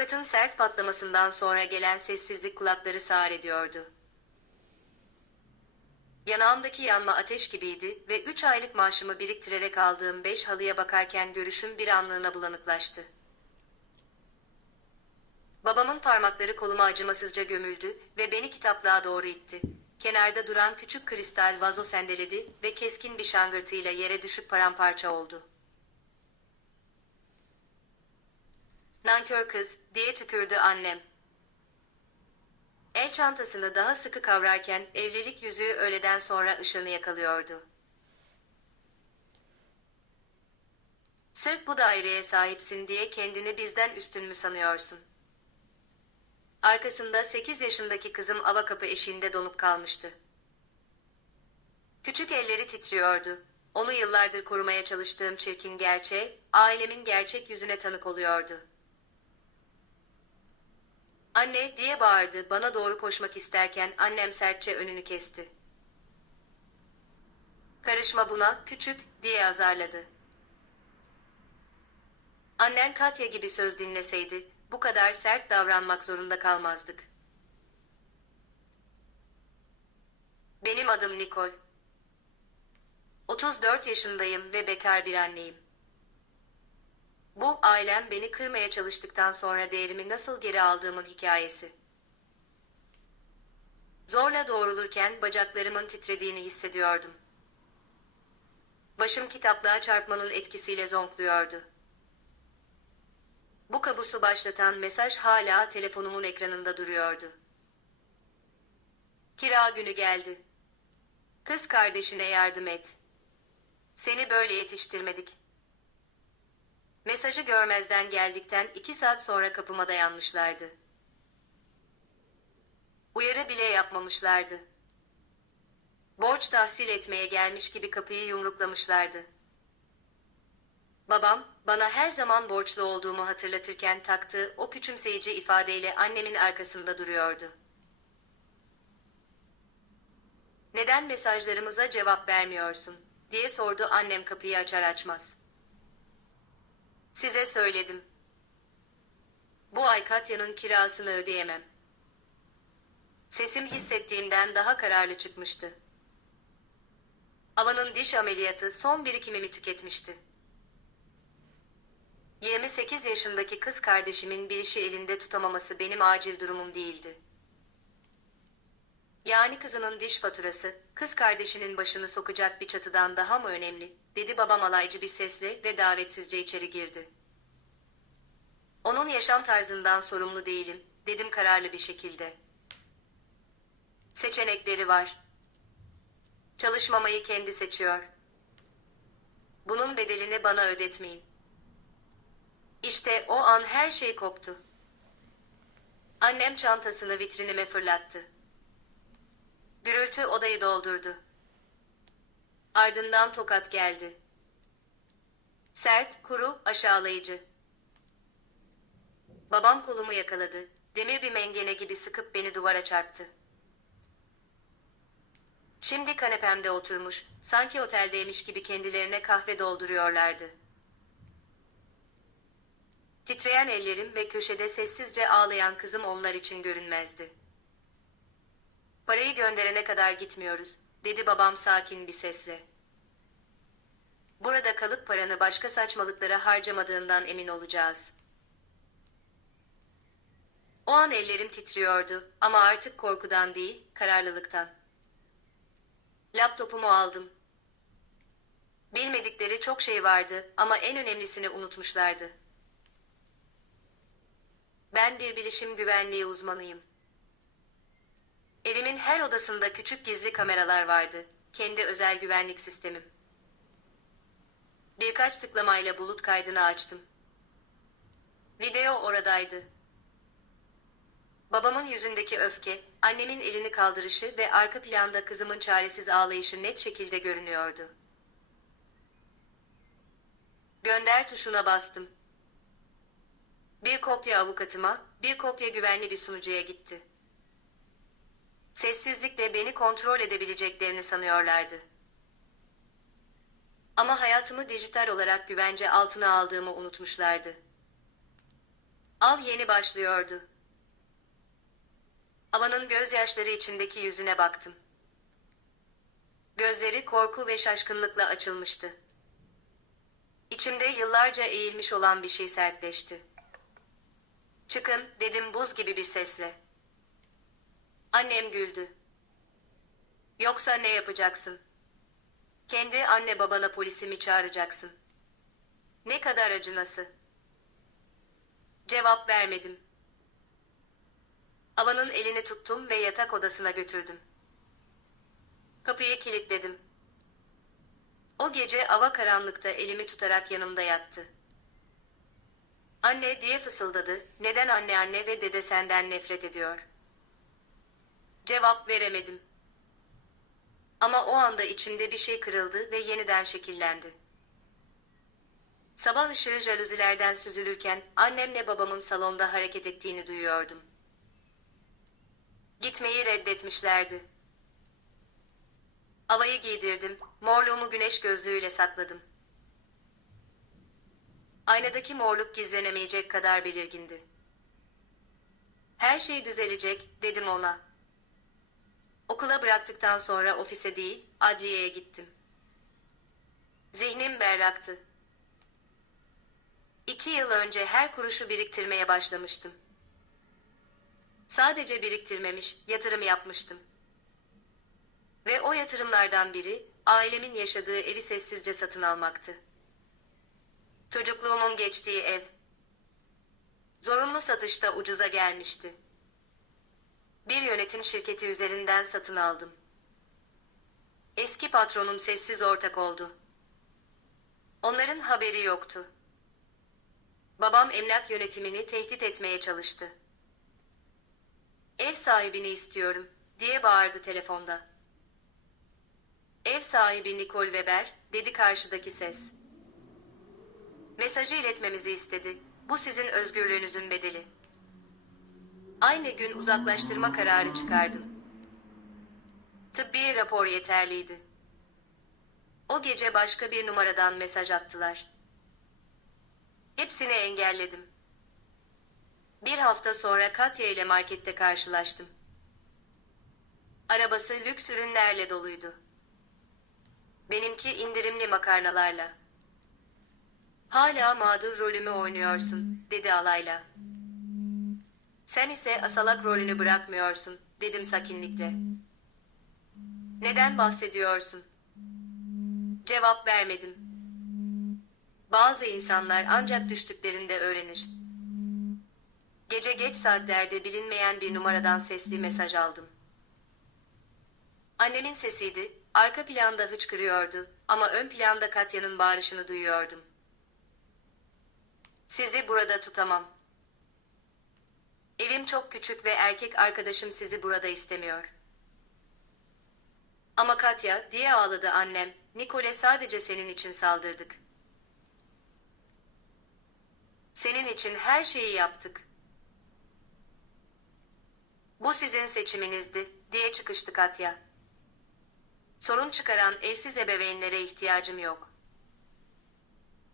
Tokatın sert patlamasından sonra gelen sessizlik kulakları sağır ediyordu. Yanağımdaki yanma ateş gibiydi ve 3 aylık maaşımı biriktirerek aldığım 5 halıya bakarken görüşüm bir anlığına bulanıklaştı. Babamın parmakları koluma acımasızca gömüldü ve beni kitaplığa doğru itti. Kenarda duran küçük kristal vazo sendeledi ve keskin bir şangırtıyla yere düşüp paramparça oldu. "Nankör kız," diye tükürdü annem. El çantasını daha sıkı kavrarken evlilik yüzüğü öğleden sonra ışığını yakalıyordu. "Sırf bu daireye sahipsin diye kendini bizden üstün mü sanıyorsun?" Arkasında 8 yaşındaki kızım ava kapı eşiğinde donup kalmıştı. Küçük elleri titriyordu. Onu yıllardır korumaya çalıştığım çirkin gerçeğe, ailemin gerçek yüzüne tanık oluyordu. "Anne," diye bağırdı bana doğru koşmak isterken annem sertçe önünü kesti. "Karışma buna, küçük," diye azarladı. Annen Katya gibi söz dinleseydi, bu kadar sert davranmak zorunda kalmazdık. Benim adım Nicole. 34 yaşındayım ve bekar bir anneyim. Bu, ailem beni kırmaya çalıştıktan sonra değerimi nasıl geri aldığımın hikayesi. Zorla doğrulurken bacaklarımın titrediğini hissediyordum. Başım kitaplığa çarpmanın etkisiyle zonkluyordu. Bu kabusu başlatan mesaj hala telefonumun ekranında duruyordu. "Kira günü geldi. Kız kardeşine yardım et. Seni böyle yetiştirmedik." Mesajı görmezden geldikten 2 saat sonra kapıma dayanmışlardı. Uyarı bile yapmamışlardı. Borç tahsil etmeye gelmiş gibi kapıyı yumruklamışlardı. Babam, bana her zaman borçlu olduğumu hatırlatırken taktığı o küçümseyici ifadeyle annemin arkasında duruyordu. "Neden mesajlarımıza cevap vermiyorsun?" diye sordu annem kapıyı açar açmaz. "Size söyledim. Bu ay Katya'nın kirasını ödeyemem." Sesim hissettiğimden daha kararlı çıkmıştı. Avanın diş ameliyatı son birikimimi tüketmişti. 28 yaşındaki kız kardeşimin bir işi elinde tutamaması benim acil durumum değildi. "Yani kızının diş faturası, kız kardeşinin başını sokacak bir çatıdan daha mı önemli?" dedi babam alaycı bir sesle ve davetsizce içeri girdi. "Onun yaşam tarzından sorumlu değilim," dedim kararlı bir şekilde. "Seçenekleri var. Çalışmamayı kendi seçiyor. Bunun bedelini bana ödetmeyin." İşte o an her şey koptu. Annem çantasını vitrinime fırlattı. Gürültü odayı doldurdu. Ardından tokat geldi. Sert, kuru, aşağılayıcı. Babam kolumu yakaladı. Demir bir mengene gibi sıkıp beni duvara çarptı. Şimdi kanepemde oturmuş, sanki oteldeymiş gibi kendilerine kahve dolduruyorlardı. Titreyen ellerim ve köşede sessizce ağlayan kızım onlar için görünmezdi. "Parayı gönderene kadar gitmiyoruz," dedi babam sakin bir sesle. "Burada kalıp paranı başka saçmalıklara harcamadığından emin olacağız." O an ellerim titriyordu ama artık korkudan değil, kararlılıktan. Laptopumu aldım. Bilmedikleri çok şey vardı ama en önemlisini unutmuşlardı. Ben bir bilişim güvenliği uzmanıyım. Evimin her odasında küçük gizli kameralar vardı. Kendi özel güvenlik sistemim. Birkaç tıklamayla bulut kaydını açtım. Video oradaydı. Babamın yüzündeki öfke, annemin elini kaldırışı ve arka planda kızımın çaresiz ağlayışı net şekilde görünüyordu. Gönder tuşuna bastım. Bir kopya avukatıma, bir kopya güvenli bir sunucuya gitti. Sessizlikle beni kontrol edebileceklerini sanıyorlardı. Ama hayatımı dijital olarak güvence altına aldığımı unutmuşlardı. Av yeni başlıyordu. Ava'nın gözyaşları içindeki yüzüne baktım. Gözleri korku ve şaşkınlıkla açılmıştı. İçimde yıllarca eğilmiş olan bir şey sertleşti. "Çıkın," dedim buz gibi bir sesle. Annem güldü. "Yoksa ne yapacaksın? Kendi anne babana polisi mi çağıracaksın? Ne kadar acınası." Cevap vermedim. Ava'nın elini tuttum ve yatak odasına götürdüm. Kapıyı kilitledim. O gece Ava karanlıkta elimi tutarak yanımda yattı. "Anne," diye fısıldadı. "Neden anne anne ve dede senden nefret ediyor?" Cevap veremedim. Ama o anda içimde bir şey kırıldı ve yeniden şekillendi. Sabah ışığı jaluzilerden süzülürken annemle babamın salonda hareket ettiğini duyuyordum. Gitmeyi reddetmişlerdi. Ava'yı giydirdim, morluğumu güneş gözlüğüyle sakladım. Aynadaki morluk gizlenemeyecek kadar belirgindi. "Her şey düzelecek," dedim ona. Okula bıraktıktan sonra ofise değil, adliyeye gittim. Zihnim berraktı. 2 yıl önce her kuruşu biriktirmeye başlamıştım. Sadece biriktirmemiş, yatırım yapmıştım. Ve o yatırımlardan biri, ailemin yaşadığı evi sessizce satın almaktı. Çocukluğumun geçtiği ev. Zorunlu satışta ucuza gelmişti. Bir yönetim şirketi üzerinden satın aldım. Eski patronum sessiz ortak oldu. Onların haberi yoktu. Babam emlak yönetimini tehdit etmeye çalıştı. "Ev sahibini istiyorum," diye bağırdı telefonda. "Ev sahibi Nicole Weber," dedi karşıdaki ses. "Mesajı iletmemizi istedi. Bu sizin özgürlüğünüzün bedeli." Aynı gün uzaklaştırma kararı çıkardım. Tıbbi rapor yeterliydi. O gece başka bir numaradan mesaj attılar. Hepsini engelledim. Bir hafta sonra Katya ile markette karşılaştım. Arabası lüks ürünlerle doluydu. Benimki indirimli makarnalarla. "Hala mağdur rolümü oynuyorsun," dedi alayla. "Sen ise asalak rolünü bırakmıyorsun," dedim sakinlikle. "Neden bahsediyorsun?" Cevap vermedim. Bazı insanlar ancak düştüklerinde öğrenir. Gece geç saatlerde bilinmeyen bir numaradan sesli mesaj aldım. Annemin sesiydi, arka planda hıçkırıyordu ama ön planda Katya'nın bağırışını duyuyordum. "Sizi burada tutamam. Evim çok küçük ve erkek arkadaşım sizi burada istemiyor." "Ama Katya," diye ağladı annem, "Nicole sadece senin için saldırdık. Senin için her şeyi yaptık. Bu sizin seçiminizdi," diye çıkıştı Katya. "Sorun çıkaran evsiz ebeveynlere ihtiyacım yok.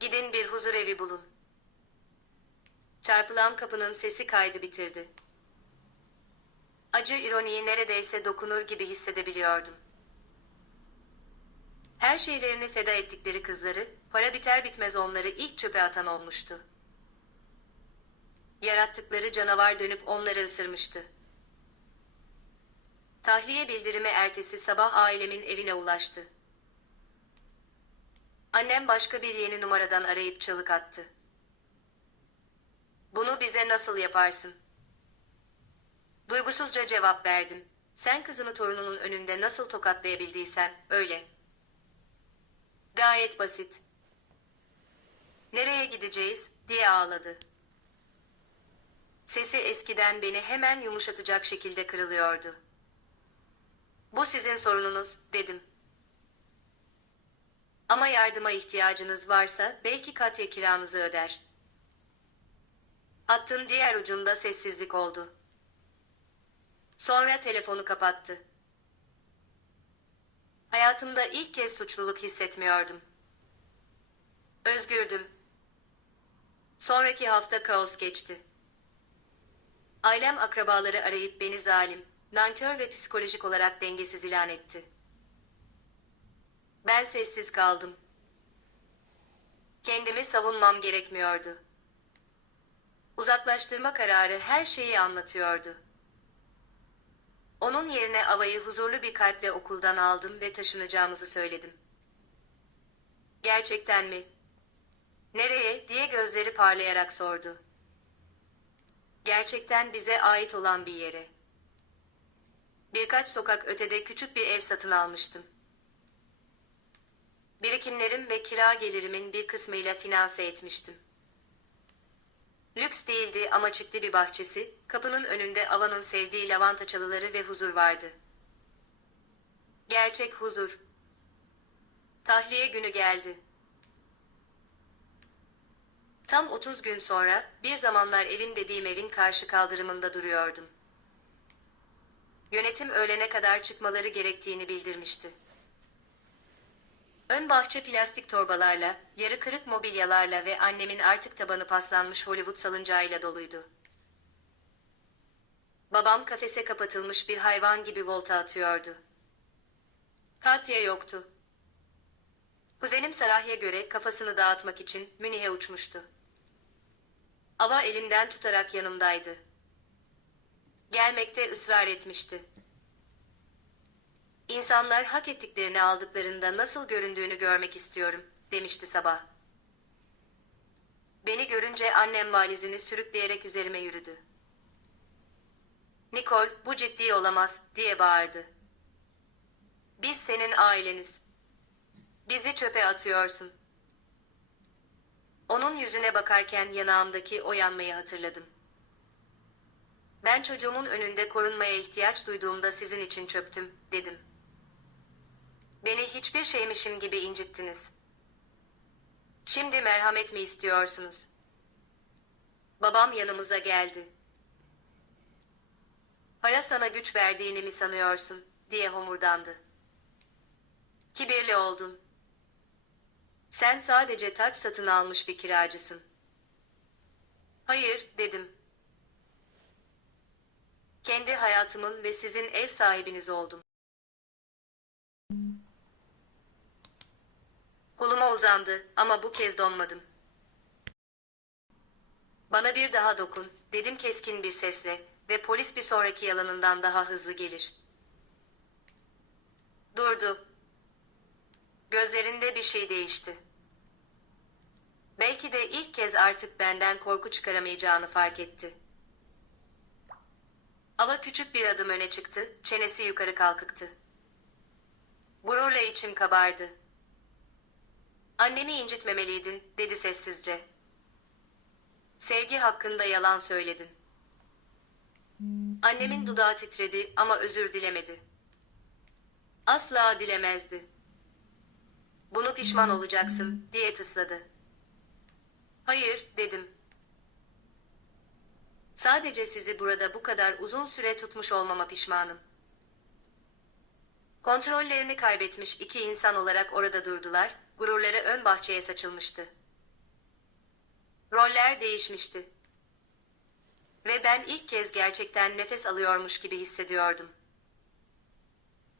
Gidin bir huzurevi bulun." Çarpılan kapının sesi kaydı bitirdi. Acı ironiyi neredeyse dokunur gibi hissedebiliyordum. Her şeylerini feda ettikleri kızları, para biter bitmez onları ilk çöpe atan olmuştu. Yarattıkları canavar dönüp onları ısırmıştı. Tahliye bildirimi ertesi sabah ailemin evine ulaştı. Annem başka bir yeni numaradan arayıp çığlık attı. "Bunu bize nasıl yaparsın?" Duygusuzca cevap verdim. "Sen kızını torununun önünde nasıl tokatlayabildiysen, öyle. Gayet basit." "Nereye gideceğiz?" diye ağladı. Sesi eskiden beni hemen yumuşatacak şekilde kırılıyordu. "Bu sizin sorununuz," dedim. "Ama yardıma ihtiyacınız varsa belki Katya kiranızı öder." Hattın diğer ucunda sessizlik oldu. Sonra telefonu kapattı. Hayatımda ilk kez suçluluk hissetmiyordum. Özgürdüm. Sonraki hafta kaos geçti. Ailem akrabaları arayıp beni zalim, nankör ve psikolojik olarak dengesiz ilan etti. Ben sessiz kaldım. Kendimi savunmam gerekmiyordu. Uzaklaştırma kararı her şeyi anlatıyordu. Onun yerine Ava'yı huzurlu bir kalple okuldan aldım ve taşınacağımızı söyledim. Gerçekten mi? Nereye diye gözleri parlayarak sordu. Gerçekten bize ait olan bir yere. Birkaç sokak ötede küçük bir ev satın almıştım. Birikimlerim ve kira gelirimin bir kısmıyla finanse etmiştim. Lüks değildi ama çitli bir bahçesi, kapının önünde Ava'nın sevdiği lavanta çalıları ve huzur vardı. Gerçek huzur. Tahliye günü geldi. Tam 30 gün sonra, bir zamanlar evim dediğim evin karşı kaldırımında duruyordum. Yönetim öğlene kadar çıkmaları gerektiğini bildirmişti. Ön bahçe plastik torbalarla, yarı kırık mobilyalarla ve annemin artık tabanı paslanmış Hollywood salıncağıyla doluydu. Babam kafese kapatılmış bir hayvan gibi volta atıyordu. Katya yoktu. Kuzenim Sarah'ya göre kafasını dağıtmak için Münih'e uçmuştu. Ava elimden tutarak yanımdaydı. Gelmekte ısrar etmişti. İnsanlar hak ettiklerini aldıklarında nasıl göründüğünü görmek istiyorum, demişti sabah. Beni görünce annem valizini sürükleyerek üzerime yürüdü. Nicole, bu ciddi olamaz, diye bağırdı. Biz senin aileniz. Bizi çöpe atıyorsun. Onun yüzüne bakarken yanağımdaki o yanmayı hatırladım. Ben çocuğumun önünde korunmaya ihtiyaç duyduğumda sizin için çöptüm, dedim. Beni hiçbir şeymişim gibi incittiniz. Şimdi merhamet mi istiyorsunuz? Babam yanımıza geldi. Para sana güç verdiğini mi sanıyorsun, diye homurdandı. Kibirli oldun. Sen sadece taç satın almış bir kiracısın. Hayır, dedim. Kendi hayatımın ve sizin ev sahibiniz oldum. Koluma uzandı ama bu kez donmadım. Bana bir daha dokun, dedim keskin bir sesle ve polis bir sonraki yalanından daha hızlı gelir. Durdu. Gözlerinde bir şey değişti. Belki de ilk kez artık benden korku çıkaramayacağını fark etti. Ava küçük bir adım öne çıktı, çenesi yukarı kalkıktı. Gururla içim kabardı. Annemi incitmemeliydin, dedi sessizce. Sevgi hakkında yalan söyledin. Annemin dudağı titredi ama özür dilemedi. Asla dilemezdi. Bunu pişman olacaksın, diye tısladı. Hayır, dedim. Sadece sizi burada bu kadar uzun süre tutmuş olmama pişmanım. Kontrollerini kaybetmiş iki insan olarak orada durdular, gururları ön bahçeye saçılmıştı. Roller değişmişti. Ve ben ilk kez gerçekten nefes alıyormuş gibi hissediyordum.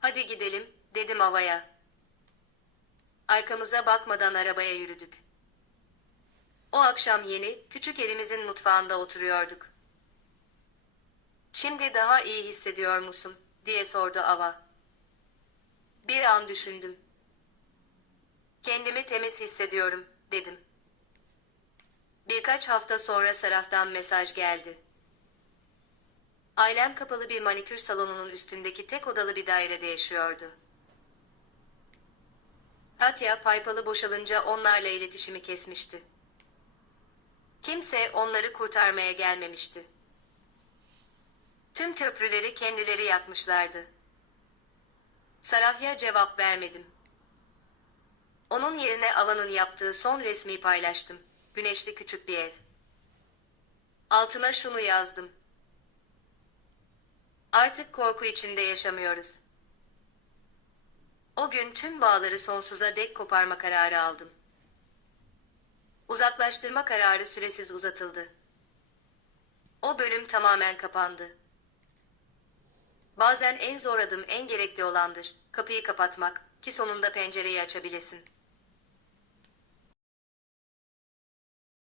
Hadi gidelim, dedim Ava'ya. Arkamıza bakmadan arabaya yürüdük. O akşam yeni, küçük evimizin mutfağında oturuyorduk. Şimdi daha iyi hissediyor musun, diye sordu Ava. Bir an düşündüm. Kendimi temiz hissediyorum, dedim. Birkaç hafta sonra Sarah'tan mesaj geldi. Ailem kapalı bir manikür salonunun üstündeki tek odalı bir dairede yaşıyordu. Katya paypalı boşalınca onlarla iletişimi kesmişti. Kimse onları kurtarmaya gelmemişti. Tüm köprüleri kendileri yakmışlardı. Sarah'ya cevap vermedim. Onun yerine Ava'nın yaptığı son resmi paylaştım. Güneşli küçük bir ev. Altına şunu yazdım. Artık korku içinde yaşamıyoruz. O gün tüm bağları sonsuza dek koparma kararı aldım. Uzaklaştırma kararı süresiz uzatıldı. O bölüm tamamen kapandı. Bazen en zor adım en gerekli olandır. Kapıyı kapatmak ki sonunda pencereyi açabilesin.